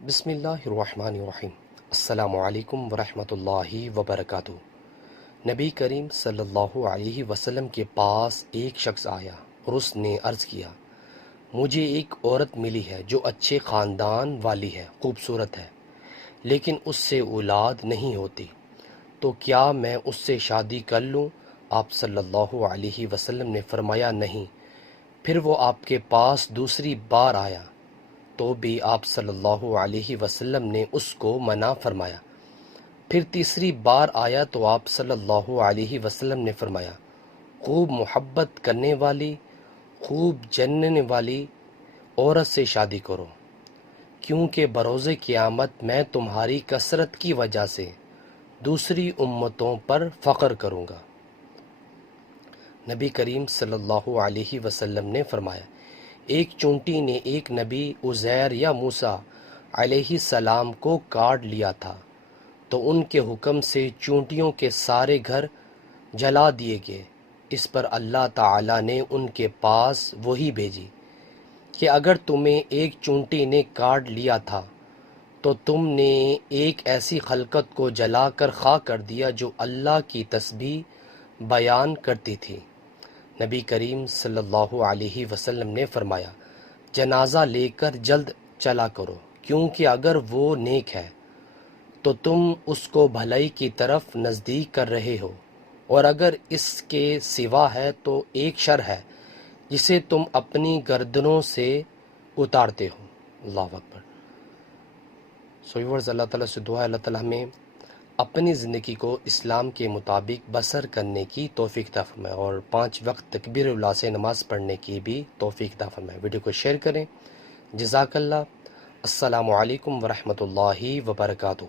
بسم اللہ الرحمن الرحیم۔ السلام علیکم ورحمۃ اللہ وبرکاتہ۔ نبی کریم صلی اللہ علیہ وسلم کے پاس ایک شخص آیا اور اس نے عرض کیا، مجھے ایک عورت ملی ہے جو اچھے خاندان والی ہے، خوبصورت ہے، لیکن اس سے اولاد نہیں ہوتی، تو کیا میں اس سے شادی کر لوں؟ آپ صلی اللہ علیہ وسلم نے فرمایا نہیں۔ پھر وہ آپ کے پاس دوسری بار آیا تو بھی آپ صلی اللہ علیہ وسلم نے اس کو منع فرمایا۔ پھر تیسری بار آیا تو آپ صلی اللہ علیہ وسلم نے فرمایا، خوب محبت کرنے والی، خوب جننے والی عورت سے شادی کرو، کیونکہ بروز قیامت میں تمہاری کثرت کی وجہ سے دوسری امتوں پر فخر کروں گا۔ نبی کریم صلی اللہ علیہ وسلم نے فرمایا، ایک چونٹی نے ایک نبی عزیر یا موسیٰ علیہ السلام کو کاٹ لیا تھا، تو ان کے حکم سے چونٹیوں کے سارے گھر جلا دیے گئے۔ اس پر اللہ تعالیٰ نے ان کے پاس وحی بھیجی کہ اگر تمہیں ایک چونٹی نے کاٹ لیا تھا تو تم نے ایک ایسی خلقت کو جلا کر خاک کر دیا جو اللہ کی تسبیح بیان کرتی تھی۔ نبی کریم صلی اللہ علیہ وسلم نے فرمایا، جنازہ لے کر جلد چلا کرو، کیونکہ اگر وہ نیک ہے تو تم اس کو بھلائی کی طرف نزدیک کر رہے ہو، اور اگر اس کے سوا ہے تو ایک شر ہے جسے تم اپنی گردنوں سے اتارتے ہو۔ اللہ اکبر۔ ویورز، اللہ تعالیٰ سے دعا ہے اللہ تعالیٰ ہمیں اپنی زندگی کو اسلام کے مطابق بسر کرنے کی توفیق عطا فرمائے، اور 5 وقت تکبیر اولیٰ سے نماز پڑھنے کی بھی توفیق عطا فرمائے۔ ویڈیو کو شیئر کریں۔ جزاک اللہ۔ السلام علیکم ورحمۃ اللہ وبرکاتہ۔